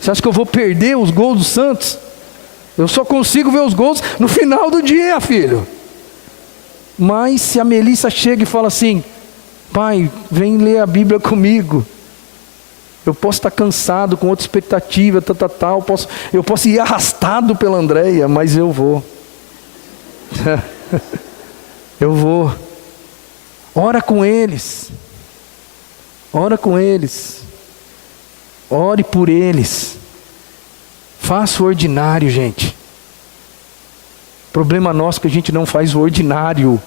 Você acha que eu vou perder os gols do Santos? Eu só consigo ver os gols no final do dia, filho. Mas se a Melissa chega e fala assim: pai, vem ler a Bíblia comigo. Eu posso estar cansado, com outra expectativa, tal. Eu posso ir arrastado pela Andréia, mas eu vou. Eu vou. Ora com eles. Ora com eles. Ore por eles. Faça o ordinário, gente. Problema nosso que a gente não faz o ordinário.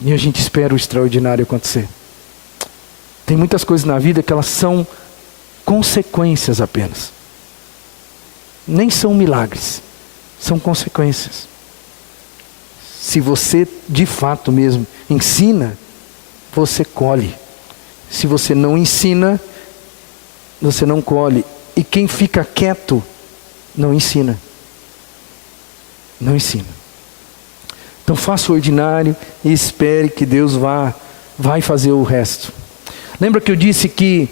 E a gente espera o extraordinário acontecer. Tem muitas coisas na vida que elas são consequências apenas. Nem são milagres. São consequências. Se você de fato mesmo ensina, você colhe. Se você não ensina, você não colhe. E quem fica quieto, não ensina. Não ensina. Então faça o ordinário e espere que Deus vai fazer o resto. Lembra que eu disse que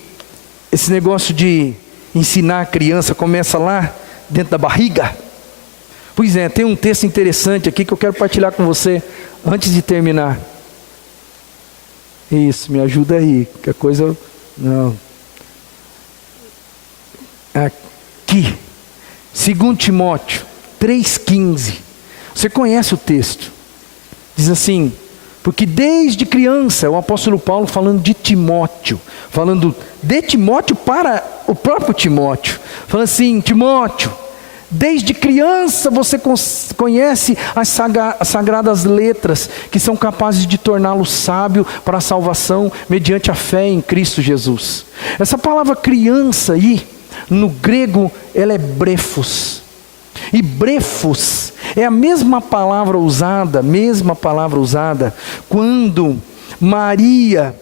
esse negócio de ensinar a criança começa lá dentro da barriga? Pois é, tem um texto interessante aqui que eu quero partilhar com você antes de terminar. Isso, me ajuda aí, que a coisa... Não. Aqui, 2 Timóteo 3,15. Você conhece o texto. Diz assim: porque desde criança, o apóstolo Paulo falando de Timóteo, falando de Timóteo para o próprio Timóteo, falando assim: Timóteo, desde criança você conhece as sagradas letras que são capazes de torná-lo sábio para a salvação mediante a fé em Cristo Jesus. Essa palavra criança aí, no grego, ela é brefos. E brefos é a mesma palavra usada quando Maria,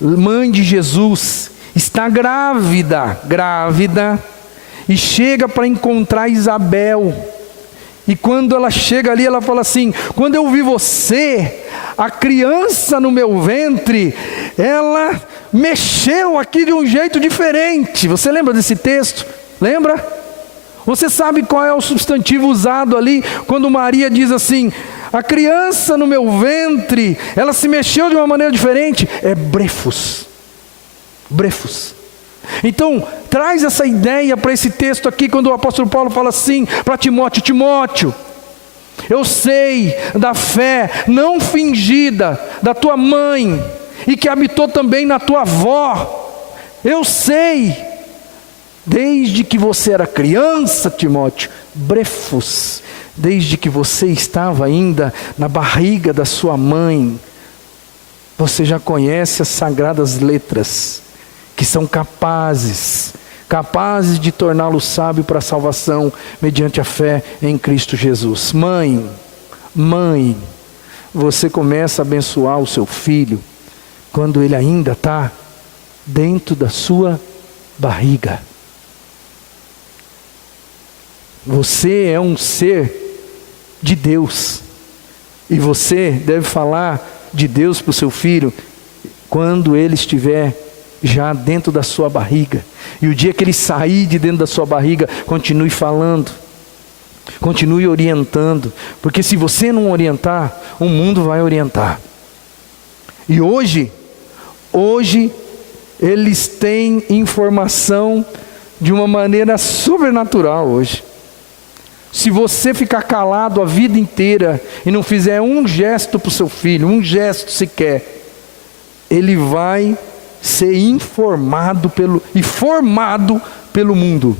mãe de Jesus, está grávida, e chega para encontrar Isabel. E quando ela chega ali, ela fala assim: quando eu vi você, a criança no meu ventre, ela mexeu aqui de um jeito diferente. Você lembra desse texto? Lembra? Você sabe qual é o substantivo usado ali, quando Maria diz assim: a criança no meu ventre, ela se mexeu de uma maneira diferente? É brefos. Brefos. Então, traz essa ideia para esse texto aqui, quando o apóstolo Paulo fala assim para Timóteo: Timóteo, Eu sei da fé não fingida da tua mãe e que habitou também na tua avó. Eu sei, desde que você era criança, Timóteo, brefos, desde que você estava ainda na barriga da sua mãe, você já conhece as sagradas letras, que são capazes de torná-lo sábio para a salvação, mediante a fé em Cristo Jesus. Mãe, você começa a abençoar o seu filho, quando ele ainda está dentro da sua barriga. Você é um ser de Deus, e você deve falar de Deus para o seu filho, quando ele estiver já dentro da sua barriga. E o dia que ele sair de dentro da sua barriga, continue falando, continue orientando, porque se você não orientar, o mundo vai orientar. E hoje eles têm informação de uma maneira sobrenatural hoje. Se você ficar calado a vida inteira e não fizer um gesto para o seu filho, um gesto sequer, ele vai ser informado e formado pelo mundo.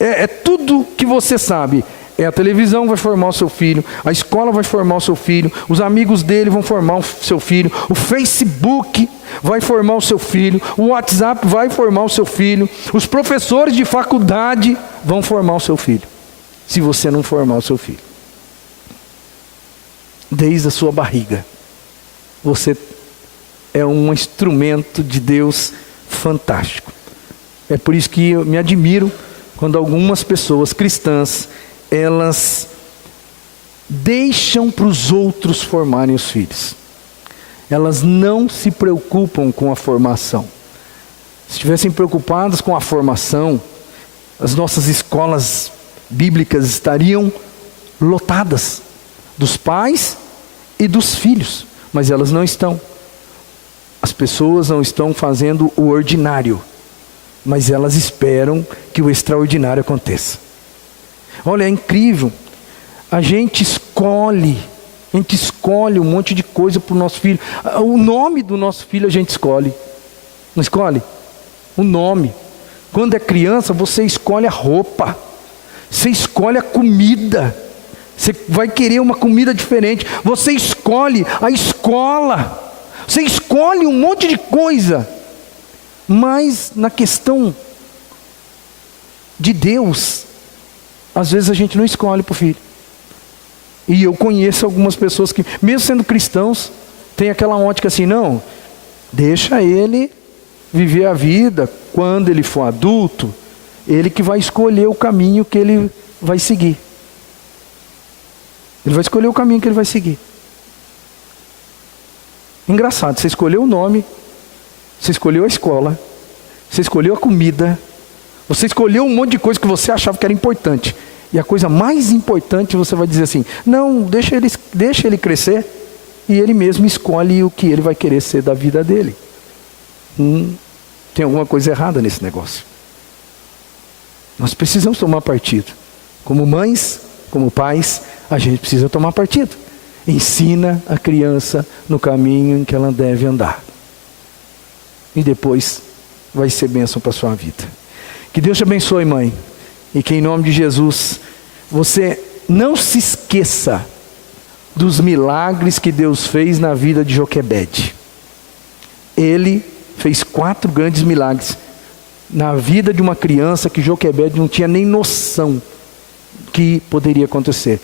É tudo que você sabe. A televisão vai formar o seu filho, a escola vai formar o seu filho, os amigos dele vão formar o seu filho, o Facebook vai formar o seu filho, o WhatsApp vai formar o seu filho, os professores de faculdade vão formar o seu filho, se você não formar o seu filho. Desde a sua barriga, você é um instrumento de Deus fantástico. É por isso que eu me admiro quando algumas pessoas cristãs, elas deixam para os outros formarem os filhos. Elas não se preocupam com a formação. Se estivessem preocupadas com a formação, as nossas escolas bíblicas estariam lotadas dos pais e dos filhos, mas elas não estão. As pessoas não estão fazendo o ordinário, mas elas esperam que o extraordinário aconteça. Olha, é incrível. A gente escolhe um monte de coisa para o nosso filho. O nome do nosso filho a gente escolhe. Não escolhe? O nome. Quando é criança, você escolhe a roupa. Você escolhe a comida. Você vai querer uma comida diferente. Você escolhe a escola. Você escolhe um monte de coisa. Mas na questão de Deus, às vezes a gente não escolhe para o filho. E eu conheço algumas pessoas que, mesmo sendo cristãos, tem aquela ótica assim, não, deixa ele viver a vida. Quando ele for adulto, ele que vai escolher o caminho que ele vai seguir. Ele vai escolher o caminho que ele vai seguir. Engraçado, você escolheu o nome, você escolheu a escola, você escolheu a comida, você escolheu um monte de coisa que você achava que era importante. E a coisa mais importante você vai dizer assim, não, deixa ele crescer, e ele mesmo escolhe o que ele vai querer ser da vida dele. Tem alguma coisa errada nesse negócio. Nós precisamos tomar partido. Como mães, como pais, a gente precisa tomar partido. Ensina a criança no caminho em que ela deve andar. E depois vai ser bênção para a sua vida. Que Deus te abençoe, mãe. E que em nome de Jesus, você não se esqueça dos milagres que Deus fez na vida de Joquebede. Ele fez 4 grandes milagres na vida de uma criança que Joquebede não tinha nem noção que poderia acontecer.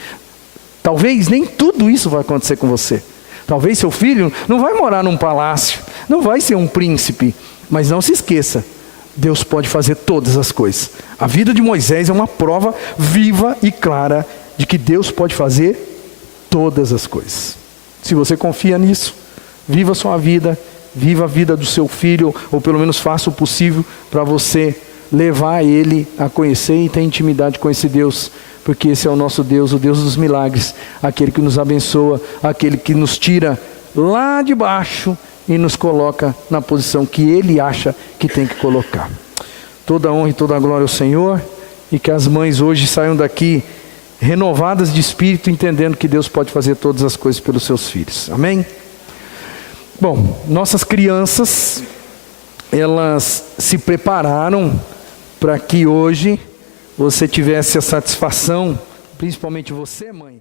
Talvez nem tudo isso vai acontecer com você. Talvez seu filho não vai morar num palácio, não vai ser um príncipe, mas não se esqueça, Deus pode fazer todas as coisas. A vida de Moisés é uma prova viva e clara de que Deus pode fazer todas as coisas. Se você confia nisso, viva a sua vida, viva a vida do seu filho, ou pelo menos faça o possível para você levar ele a conhecer e ter intimidade com esse Deus, porque esse é o nosso Deus, o Deus dos milagres, aquele que nos abençoa, aquele que nos tira lá de baixo e nos coloca na posição que Ele acha que tem que colocar. Toda a honra e toda a glória ao Senhor, e que as mães hoje saiam daqui renovadas de espírito, entendendo que Deus pode fazer todas as coisas pelos seus filhos. Amém? Bom, nossas crianças, elas se prepararam para que hoje você tivesse a satisfação, principalmente você, mãe,